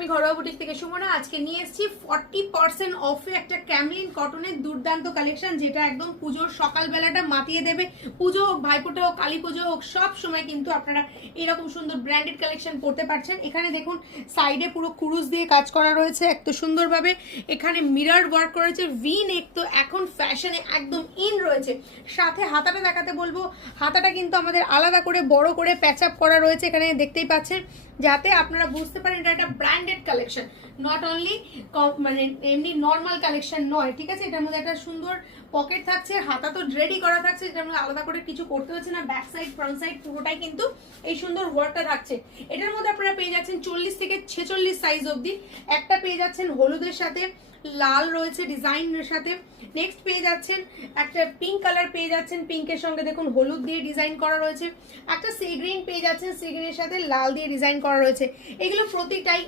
আমি ঘরোয়া বুটিক থেকে সুমনা। আজকে নিয়ে এসেছি 40% অফে একটা ক্যামলিন কটনের দুর্দান্ত কালেকশন, যেটা একদম পুজোর সকালবেলাটা মাতিয়ে দেবে। পুজো হোক, ভাইফোঁটা হোক, কালী পুজো হোক, সব সময় কিন্তু আপনারা এরকম সুন্দর ব্র্যান্ডেড কালেকশন পড়তে পারছেন। এখানে দেখুন সাইডে পুরো কুরুশ দিয়ে কাজ করা রয়েছে এত সুন্দরভাবে। এখানে মিরর ওয়ার্ক করেছে, ভি নেক তো এখন ফ্যাশনে একদম ইন রয়েছে। সাথে হাতাটা দেখাতে বলবো, হাতাটা কিন্তু আমাদের আলাদা করে বড় করে প্যাচ আপ করা রয়েছে, এখানে দেখতেই পাচ্ছেন, যাতে আপনারা বুঝতে পারেন এটা একটা ব্র্যান্ডেড কালেকশন, নট অনলি মানে এমনি নর্মাল কালেকশন নয়। ঠিক আছে, এটার মধ্যে একটা সুন্দর পকেট থাকছে, হাতা তো রেডি করা থাকছে, যেটার মধ্যে আলাদা করে কিছু করতে হচ্ছে না। ব্যাক সাইড ফ্রন্ট সাইড পুরোটাই কিন্তু এই সুন্দর ওয়ার্কটা থাকছে। এটার মধ্যে আপনারা পেয়ে যাচ্ছেন 40 থেকে 46 সাইজ অবধি। একটা পেয়ে যাচ্ছেন হলুদের সাথে, লাল রয়েছে ডিজাইনের সাথে। নেক্সট পেয়ে যাচ্ছেন একটা পিঙ্ক কালার পেয়ে যাচ্ছেন, পিঙ্কের সঙ্গে দেখুন হলুদ দিয়ে ডিজাইন করা রয়েছে। একটা সি গ্রিন পেয়ে যাচ্ছেন, সি গ্রিনের সাথে লাল দিয়ে ডিজাইন করা রয়েছে। এগুলো প্রতিটাই